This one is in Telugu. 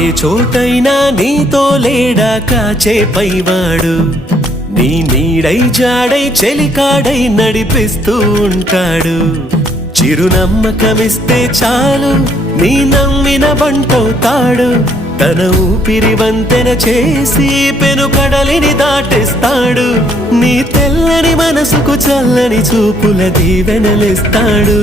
ఏ చోటైనా నీతో లేడా కాచే పైవాడు, నీ నీడై జాడై చెలికాడై నడిపిస్తూ ఉంటాడు. చిరునమ్మకమిస్తే చాలు నీ నమ్మిన బంటవుతాడు. తన ఊపిరి వంతెన చేసి పెను కడలిని దాటిస్తాడు. నీ తెల్లని మనసుకు చల్లని చూపుల దీవెనలిస్తాడు.